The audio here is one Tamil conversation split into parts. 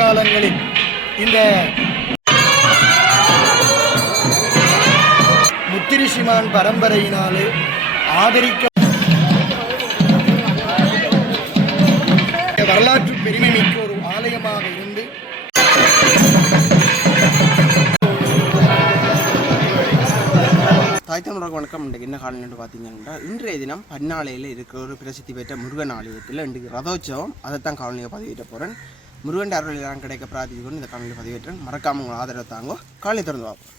காலங்களில் இந்த முத்திரிசிமான் பரம்பரையினாலே ஆதரிக்க வரலாற்று பெருமை மிக்க ஒரு ஆலயமாக இருந்து தாய் தமிழருக்கு வணக்கம். இன்றைக்கு என்ன காலம்னு பார்த்தீங்கன்னா, இன்றைய தினம் பன்னாலையில் இருக்கிற ஒரு பிரசித்தி பெற்ற முருகன் ஆலயத்தில் இன்றைக்கு ரதோற்சவம். அதைத்தான் காலனியை பதிவேற்ற போகிறேன். முருகன் அருள் கிடைக்க பிரார்த்திக்கொண்டு இந்த காலனியை பதிவேற்றேன். மறக்காமல் உங்கள் ஆதரவு தாங்கோ. காலனி திறந்து பார்ப்போம்.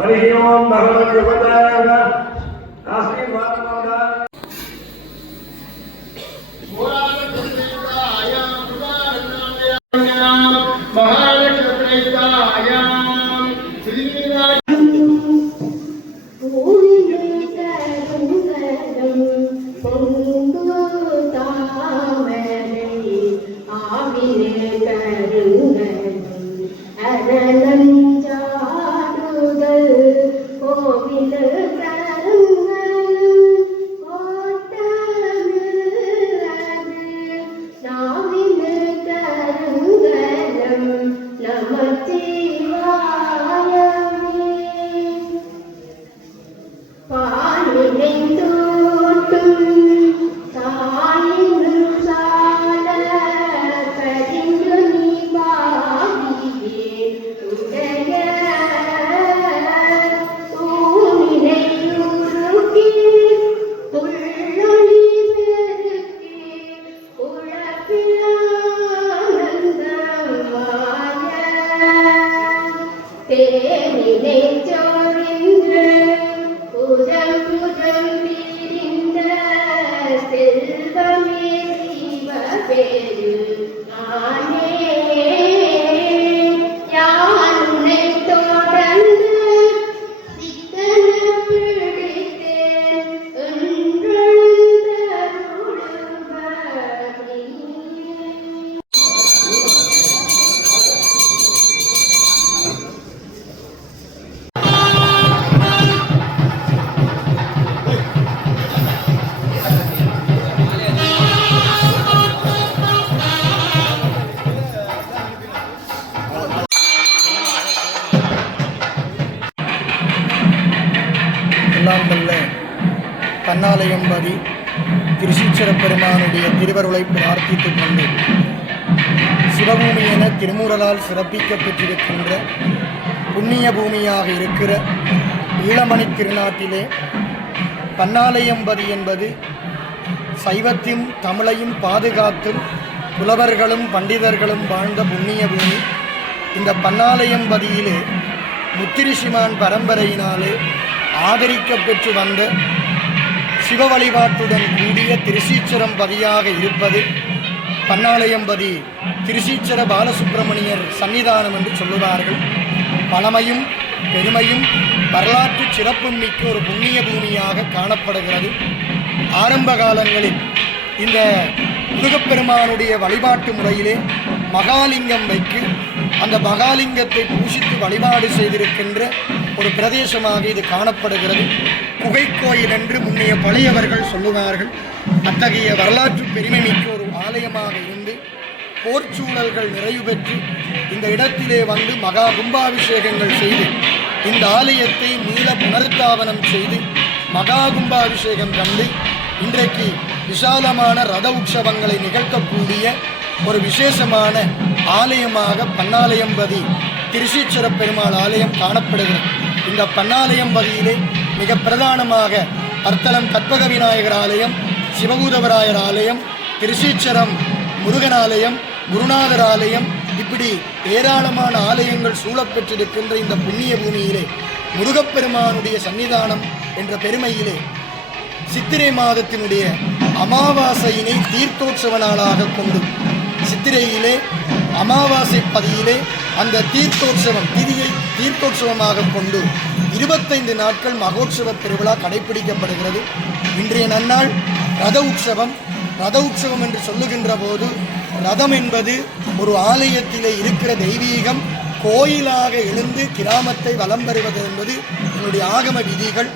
हरि ओम भगवते கோவில் கருங்கள் கோட்ட எல்லாம் வல்ல பன்னாலயம்பதி திருச்சீச்சர பெருமானுடைய திருவருளை பிரார்த்தித்துக் கொண்டு சிவபூமி என திருமூரலால் சிறப்பிக்கப் பெற்றிருக்கின்ற புண்ணிய பூமியாக இருக்கிற ஈழமணி திருநாட்டிலே பன்னாலயம்பதி என்பது சைவத்தின் தமிழையும் பாதுகாத்தும் புலவர்களும் பண்டிதர்களும் வாழ்ந்த புண்ணிய பூமி. இந்த பன்னாலயம்பதியிலே முத்திரிஷிமான் பரம்பரையினாலே ஆதரிக்கப் பெற்று வந்த சிவ வழிபாட்டுடன் கூடிய திருச்சீச்சரம் பதியாக இருப்பது பன்னாலயம்பதி திருச்சீச்சர பாலசுப்பிரமணியர் சன்னிதானம் என்று சொல்லுவார்கள். பழமையும் பெருமையும் வரலாற்று சிறப்பும் மிக்க ஒரு புண்ணிய பூமியாக காணப்படுகிறது. ஆரம்ப காலங்களில் இந்த முருகப்பெருமானுடைய வழிபாட்டு முறையிலே மகாலிங்கம் வைத்து அந்த மகாலிங்கத்தை பூசித்து வழிபாடு செய்திருக்கின்ற ஒரு பிரதேசமாக இது காணப்படுகிறது. குகைக்கோயில் என்று முன்னைய பழையவர்கள் சொல்லுவார்கள். அத்தகைய வரலாற்று பெருமை மிக்க ஒரு ஆலயமாக இருந்து போர்ச்சூழல்கள் நிறைவு பெற்று இந்த இடத்திலே வந்து மகா கும்பாபிஷேகங்கள் செய்து இந்த ஆலயத்தை மீள புனருத்தாபனம் செய்து மகா கும்பாபிஷேகம் கண்டு இன்றைக்கு விசாலமான ரத உற்சவங்களை நிகழ்த்தக்கூடிய ஒரு விசேஷமான ஆலயமாக பன்னாலயம்பதி திருச்சீச்சர பெருமாள் ஆலயம் காணப்படுகிறது. இந்த பன்னாலயம்பதியிலே மிக பிரதானமாக அர்த்தலம் கற்பக விநாயகர் ஆலயம், சிவபூதவராயர் ஆலயம், திருச்சீச்சரம் முருகன் ஆலயம், குருநாதர் ஆலயம், இப்படி ஏராளமான ஆலயங்கள் சூழப்பெற்றிருக்கின்ற இந்த புண்ணிய பூமியிலே முருகப்பெருமானுடைய சன்னிதானம் என்ற பெருமையிலே சித்திரை மாதத்தினுடைய அமாவாசையினை தீர்த்தோற்சவ நாளாக கொண்டு சித்திரையிலே அமாவாசை பதியிலே அந்த தீர்த்தோற்சவம் திதியை தீர்த்தோற்சவமாக கொண்டு 25 நாட்கள் மகோற்சவ திருவிழா கடைபிடிக்கப்படுகிறது. இன்றைய நன்னாள் ரத உற்சவம். ரத உற்சவம் என்று சொல்லுகின்ற போது ரதம் என்பது ஒரு ஆலயத்திலே இருக்கிற தெய்வீகம் கோயிலாக எழுந்து கிராமத்தை வலம் பெறுவது என்பது என்னுடைய ஆகம விதிகள்.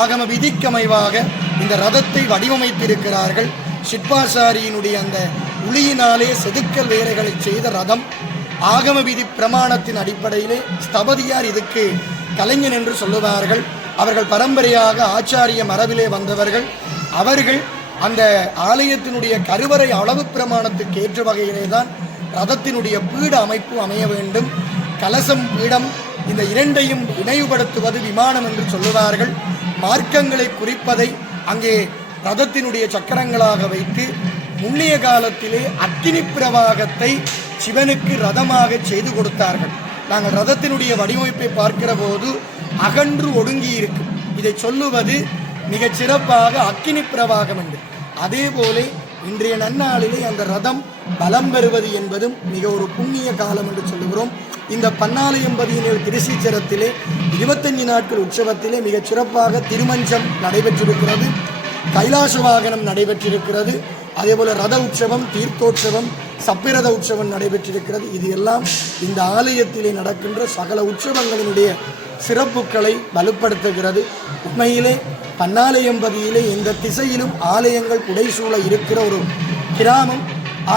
ஆகம விதிக்கமைவாக இந்த ரதத்தை வடிவமைத்திருக்கிறார்கள். சிற்பாசாரியினுடைய அந்த உளியினாலே செதுக்கல் வேலைகளை செய்த ரதம். ஆகம விதி பிரமாணத்தின் அடிப்படையிலே ஸ்தபதியார் இதுக்கு கலைஞன் என்று சொல்லுவார்கள். அவர்கள் பரம்பரையாக ஆச்சாரிய மரபிலே வந்தவர்கள். அவர்கள் அந்த ஆலயத்தினுடைய கருவறை அளவு பிரமாணத்துக்கு ஏற்ற வகையிலே தான் ரதத்தினுடைய பீட அமைப்பு அமைய வேண்டும். கலசம் பீடம் இந்த இரண்டையும் இணைவுபடுத்துவது விமானம் என்று சொல்லுவார்கள். மார்க்கங்களை குறிப்பதை அங்கே ரதத்தினுடைய சக்கரங்களாக வைத்து முன்னைய காலத்திலே அக்கினி பிரவாகத்தை சிவனுக்கு ரதமாக செய்து கொடுத்தார்கள். நாங்கள் ரதத்தினுடைய வடிவமைப்பை பார்க்கிற போது அகன்று ஒடுங்கி இருக்கும். இதை சொல்லுவது மிகச் சிறப்பாக அக்கினி பிரவாகம் என்று. அதே போல இன்றைய நன்னாளிலே அந்த ரதம் பலம் பெறுவது என்பதும் மிக ஒரு புண்ணிய காலம் என்று சொல்லுகிறோம். இந்த பன்னாலயம்பதியினர் திருச்சீச்சரத்திலே 25 நாட்கள் உற்சவத்திலே மிகச் சிறப்பாக திருமஞ்சம் நடைபெற்றிருக்கிறது. கைலாச வாகனம் நடைபெற்றிருக்கிறது. அதேபோல ரத உற்சவம், தீர்த்தோற்சவம், சப்பிரத உற்சவம் நடைபெற்றிருக்கிறது. இது எல்லாம் இந்த ஆலயத்திலே நடக்கின்ற சகல உற்சவங்களினுடைய சிறப்புகளை வலுப்படுத்துகிறது. உண்மையிலே பன்னாலயம்பதியிலே எந்த திசையிலும் ஆலயங்கள் புடைசூழ இருக்கிற ஒரு கிராமம்.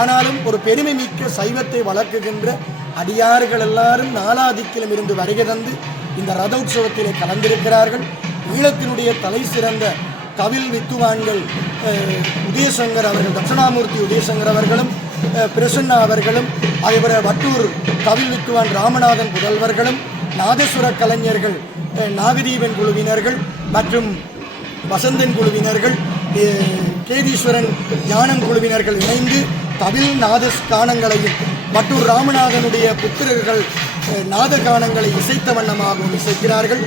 ஆனாலும் ஒரு பெருமை மிக்க சைவத்தை வளர்க்குகின்ற அடியார்கள் எல்லாரும் நாலாதிக்கிலும் இருந்து வருகை தந்து இந்த ரத உற்சவத்திலே கலந்திருக்கிறார்கள். ஈழத்தினுடைய தலை சிறந்த தவில் வித்துவான்கள் உதயசங்கர் அவர்கள், தட்சிணாமூர்த்தி உதயசங்கர் அவர்களும், பிரசன்னா அவர்களும், அதேபோல வட்டூர் தவில் வித்துவான் ராமநாதன் புதல்வர்களும், நாதசுர கலைஞர்கள் நாகதீபன் குழுவினர்கள் மற்றும் வசந்தன் குழுவினர்கள், கேதீஸ்வரன் ஞானம் குழுவினர்கள் இணைந்து தவில் நாதஸ்கானங்களையும் வட்டூர் ராமநாதனுடைய புத்திரர்கள் நாதகானங்களை இசைத்த வண்ணமாகவும் இசைக்கிறார்கள்.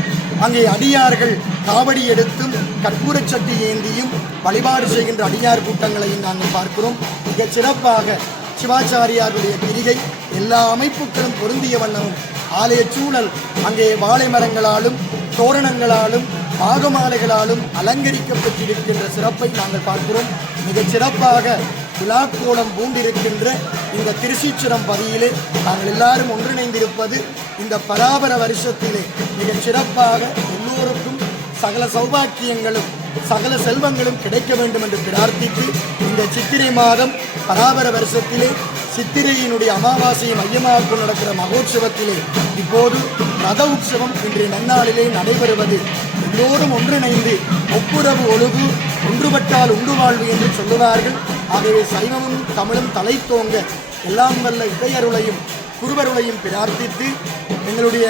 அங்கே அடியார்கள் காவடி எடுத்தும் கற்பூரச் சட்டி ஏந்தியும் வழிபாடு செய்கின்ற அடியார் கூட்டங்களையும் நாங்கள் பார்க்கிறோம். மிகச் சிறப்பாக சிவாச்சாரியாருடைய கிரிகை எல்லா அமைப்புகளும் பொருந்திய வண்ணமும் ஆலய சூழல் அங்கே வாழை மரங்களாலும் தோரணங்களாலும் பாகமாலைகளாலும் அலங்கரிக்கப்பட்டிருக்கின்ற சிறப்பை நாங்கள் பார்க்கிறோம். மிகச் சிறப்பாக விழாக்கோலம் பூண்டிருக்கின்ற இந்த திருச்சீச்சரம் பதியிலே நாங்கள் எல்லாரும் ஒன்றிணைந்திருப்பது இந்த பராபர வருஷத்திலே மிகச் சிறப்பாக எல்லோருக்கும் சகல சௌபாக்கியங்களும் சகல செல்வங்களும் கிடைக்க வேண்டும் என்று பிரார்த்தித்து இந்த சித்திரை மாதம் பராபர வருஷத்திலே சித்திரையினுடைய அமாவாசையை மையமாக கொண்டு நடக்கிற மகோற்சவத்திலே இப்போது ரத உற்சவம் இன்றைய நன்னாளிலே நடைபெறுவது எல்லோரும் ஒன்றிணைந்து ஒப்புரவு ஒழுகு ஒன்றுபட்டால் உண்டு வாழ்வு என்று சொல்லுவார்கள். ஆகவே சைவமும் தமிழும் தலை தோங்க எல்லாம் வல்ல இடையருளையும் குருவருளையும் பிரார்த்தித்து எங்களுடைய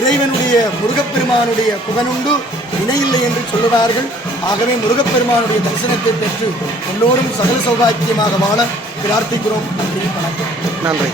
இறைவனுடைய முருகப்பெருமானுடைய புகனுண்டு இணையில்லை என்று சொல்லுவார்கள். ஆகவே முருகப்பெருமானுடைய தரிசனத்தை பெற்று எல்லோரும் சகல சௌபாக்கியமாக வாழ பிரார்த்திக்கிறோம். நன்றி, வணக்கம். நன்றி.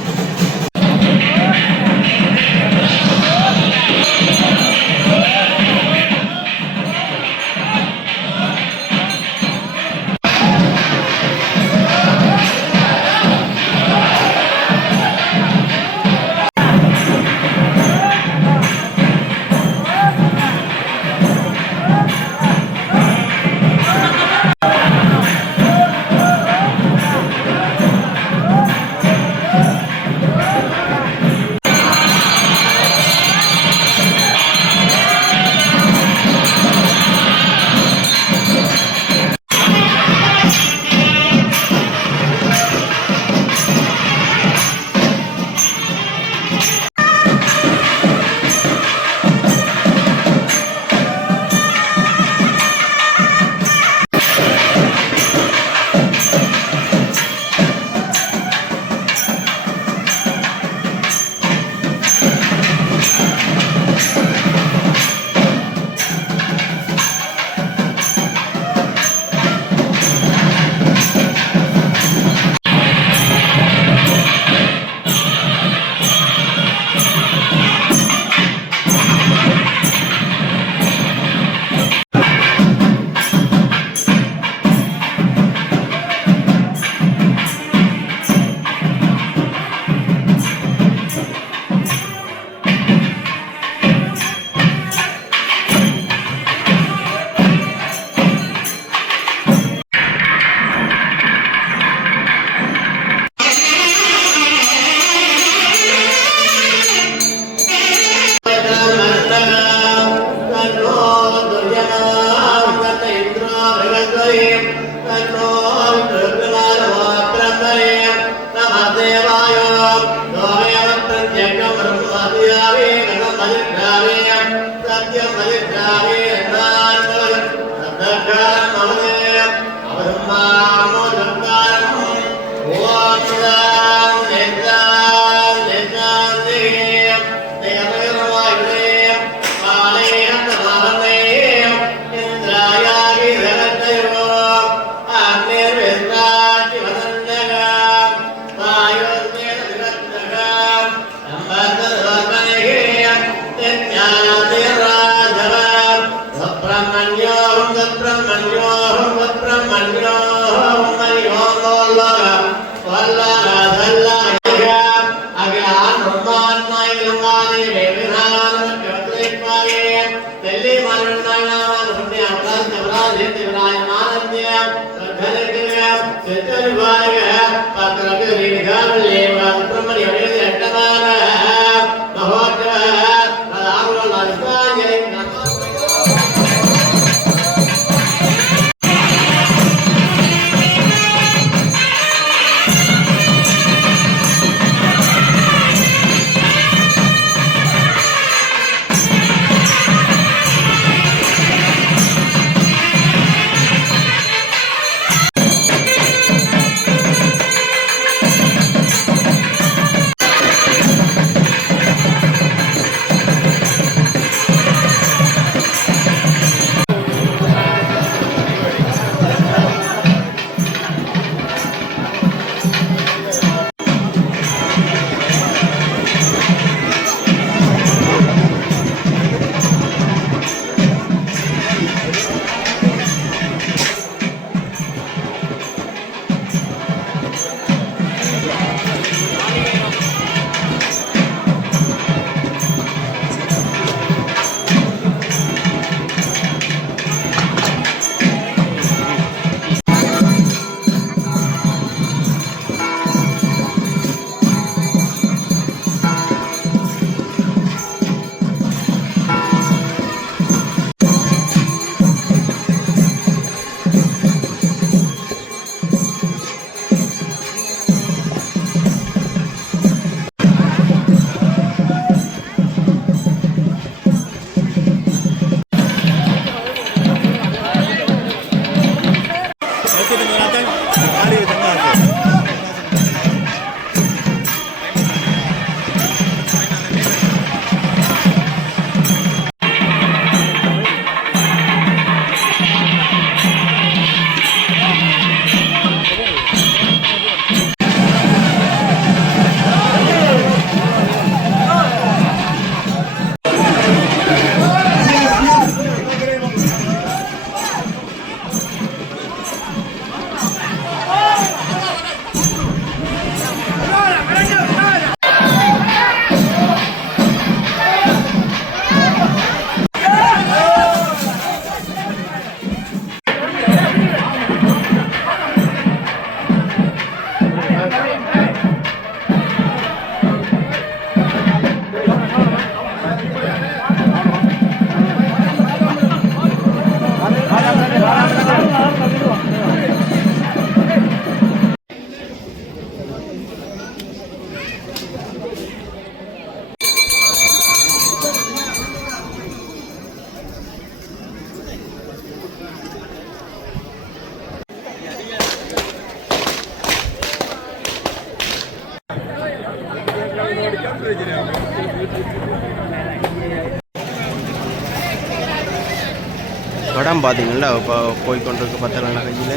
படம் பார்த்தீங்கன்னா இப்போ போய்கொண்டிருக்கு பத்தலண்ண கையில்.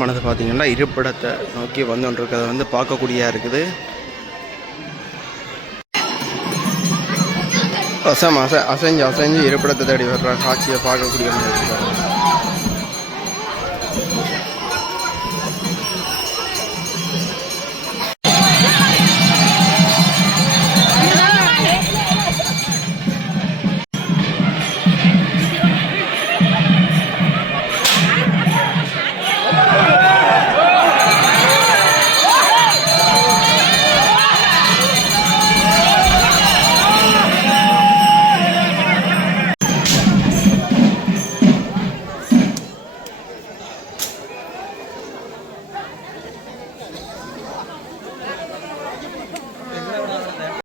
மனது பார்த்தீங்கன்னா இருப்பிடத்தை நோக்கி வந்துருக்கிறத வந்து பார்க்கக்கூடியதாக இருக்குது. அசைஞ்சு இருப்பிடத்தை தேடி வர்ற காட்சியை பார்க்கக்கூடிய மாதிரி இருக்குது.